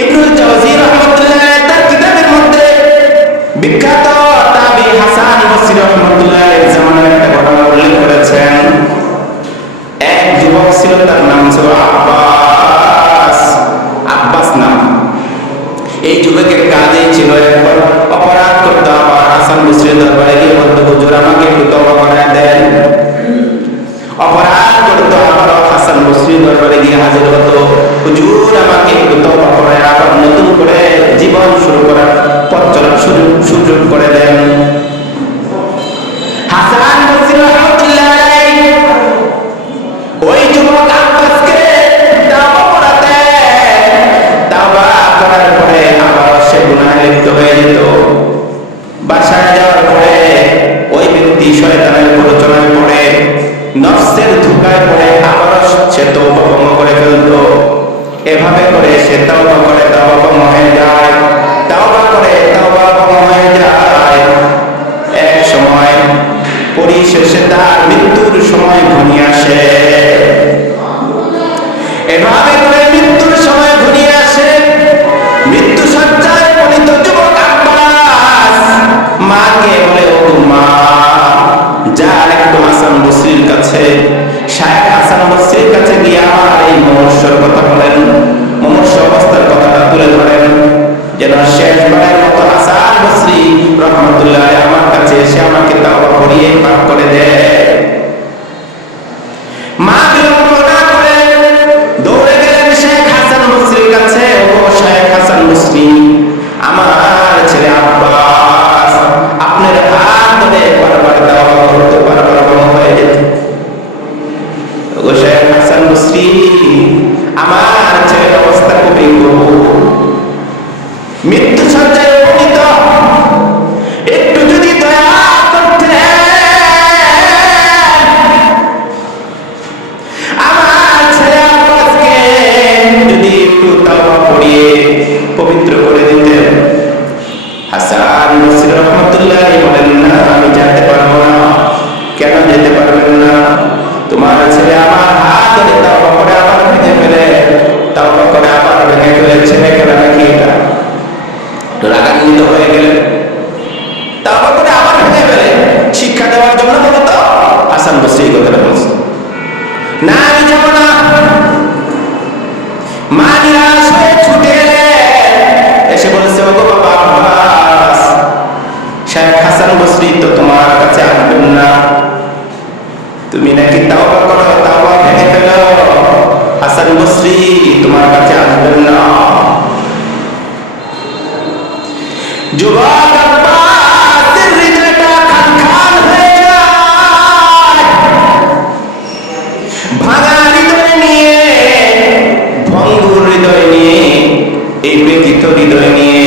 ইবনুল জাওজি রাহমাতুল্লাহ তার কিতাবের মধ্যে বিখ্যাত তাবি হাসান বসরি রাহমাতুল্লাহ জামানার একটা ঘটনা উল্লেখ করেছেন। এক যুবক ছিল, তার নাম ছিল আব্বাস নাম। এই যুবকের কাজই ছিল একবার অপরাধ করতে, আবার হাসান বসরির দরবারে গিয়ে বলতো, হুজুর আমাকে একটু তওবা করায় দেন। অপরাধ করতো, আবার হাসান বসরির দরবারে গিয়ে হাজির হতো, হুজুর আমাকে একটু তওবা করে আবার নতুন করে জীবন শুরু করার পথ চলার সুযোগ করে দেন। হাসান বসরি রাহমাতুল্লাহ আলাইহি ওই যুবক আব্বাসকে তওবা করাতে, তওবা করার পরে আবার সে গুনাহে লিপ্ত হয়ে যেত। বাসায় যাওয়ার পরে ওই ব্যক্তি শয়তানের প্ররোচনায় পড়ে, নফসের ধোঁকায় পড়ে আবার সে তওবা ভঙ্গ করে ফেলতো। এভাবে করে সে তওবা করে তওবা ভঙ্গ হয়ে যায়, তওবা করে তওবা ভঙ্গ হয়ে যায়। এক সময় পরিশেষে তার মৃত্যুর সময় ঘনিয়ে আসে। এভাবে করে মৃত্যুর সময় ঘনিয়ে আসে। মৃত্যু সজ্জায় পতিত যুবক আব্বাস মাকে বলে, ও মা, যার একটু হাসান বসরির কাছে, শায়েখ হাসান বসরির কাছে গিয়ে আমার এই মুমূর্ষুর কথা বলেন, মুমূর্ষু অবস্থার কথাটা তুলে ধরেন, যেন শেষবারের মতো হাসান বসরি রাহমাতুল্লাহ আমার কাছে এসে আমাকে তওবা করিয়ে পাক করে দেয়। মা বিলম্ব না করে দৌড়ে গেলেন শেখ হাসান বসরির কাছে। ও শেখ হাসান বসরি, আমার ছেলে আব্বাস আপনার হাত ধরে বারবার তওবা করতে, বারবার ভঙ্গ হয়ে যেত। ও শেখ হাসান বসরি, আমার ছেলের অবস্থা খুবই করুণ, মৃত্যু সজ্জায় উপনীত, একটু যদি দয়া করতেন, আমার ছেলে আব্বাসকে যদি একটু তওবা করিয়ে পবিত্র করে দিতেন। হাসান বসরি রাহমাতুল্লাহ বলেন, না, আমি যেতে পারবো না। কেন যেতে পারবেন না? তোমার ছেলে আমার হাত ধরে তওবা করে আবার ভেঙে ফেলে, তওবা করে আবার ভেঙে ফেলে, ছেলে খেলা নাকি এটা? রাগান্বিত হয়ে গেলেন, তওবা করে আবার ভেঙে ফেলে, শিক্ষা দেওয়ার জন্য মূলত হাসান বসরি এই কথাটা বলছে। না, আমি যাবো না। মা নিরাশ হয়ে ছুটে এসে বলেছে, ও গো বাবা আব্বাস, শেখ হাসান বসরি তো তোমার কাছে আসবেন না, তুমি নাকি তওবা করো, তওবা ভেঙে ফেলো, হাসান বসরি তোমার কাছে আসবেন না। যুবক আব্বাসের হৃদয়টা খান হয়ে যায়। ভাঙা হৃদয় নিয়ে, ভঙ্গুর হৃদয় নিয়ে, এই ব্যথিত হৃদয় নিয়ে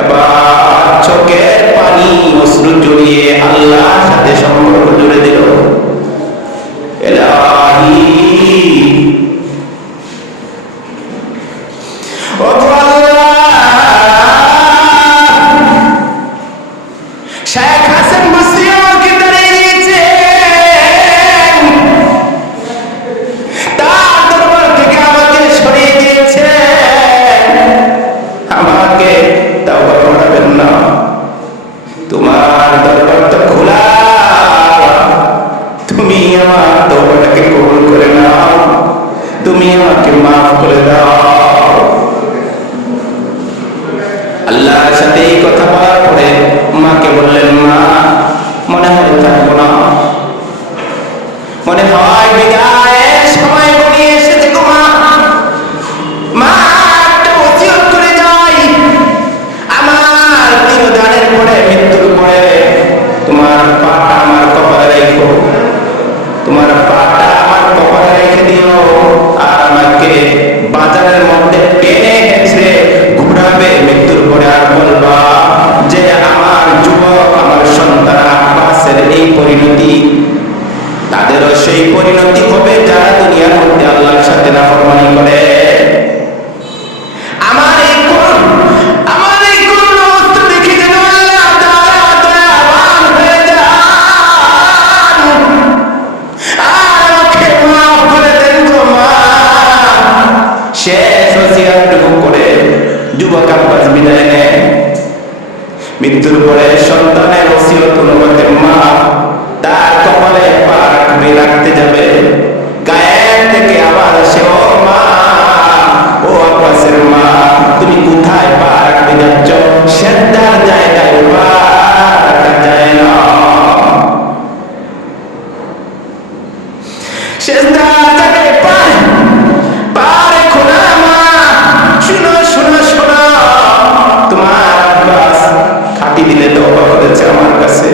এবার চোখের পানি অশ্রু জড়িয়ে আল্লাহর সাথে সম্পর্ক জুড়ে দিল। ইলাহি, ও আল্লাহ, শেখ হাসান বসরি আমাকে দাঁড়িয়ে দিয়েছে, তার দরবার থেকে আমাকে সরিয়ে দিয়েছে, আমাকে তওবা করাবেন না। তোমার দরবার তো খোলা, তুমি আমার তওবাটাকে কবুল করে নাও, তুমি আমাকে মাফ করে দাও। আল্লাহর সাথে এই কথা বলার পরে মাকে বললেন, মা, মনে হয় থাকবো না, মনে হয় বিদায়ের সময় ঘনিয়ে এসেছে গো মা। মা, একটা ওসিয়ত করে যাই, আমার তিরোধানের পরে, মৃত্যুর পরে তোমার পাটা আমার কপালে রেখো, তোমার পাটা আমার কপালে রেখে দিও, আর আমাকে বাজারের মধ্যে টেনে হেঁচড়ে ঘুরাবে মৃত্যুর পরে, আর বলবা যে আমার যুবক ওসিয়তটুকু করে যুবক আব্বাস বিদায় নেয়। মৃত্যুর পরে সন্তানের ওসিয়ত অনুপাতে মা তার কপালে পা রাখতে যাবে, গায়ের থেকে আবার সে ও মা, ও আব্বাসের মা, তুমি কোথায় পা রাখতে যাচ্ছ? সেজদার জায়গায় পা রাখা যায় না। সেজদার জায়গায় পা রেখো না মা। শুনো শুনো শোনো, তোমার আব্বাস খাটি দিলে তওবা করেছে আমার কাছে,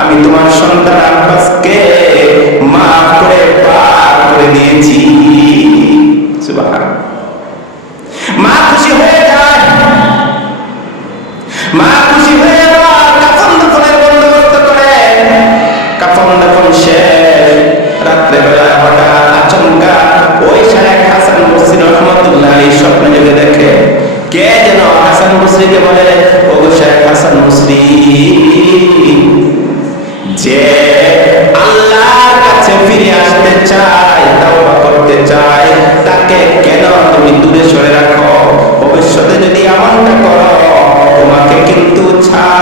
আমি তোমার সন্তান আব্বাসকে মাফ করে পার করে দিয়েছি। সুবহানাল্লাহ। মা খুশি হয়ে যায়, মা খুশি হয়ে আবার কাফন দাফনের বন্দোবস্ত করে। কাফন দাফন শেষ, রাত্রেবেলা হঠাৎ আচমকা ওই শায়েখ হাসান বসরি রহমাতুল্লাহ আলাইহি স্বপ্ন যোগে দেখে কে যেন হাসান বসরিকে বলে, ওগো শায়েখ হাসান বসরি, যে আল্লাহর কাছে ফিরে আসতে চায়, তাওবা করতে চায়, তাকে কেন তুমি দূরে সরে রাখো? ভবিষ্যতে যদি এমনটা করো তোমাকে কিন্তু ছাড়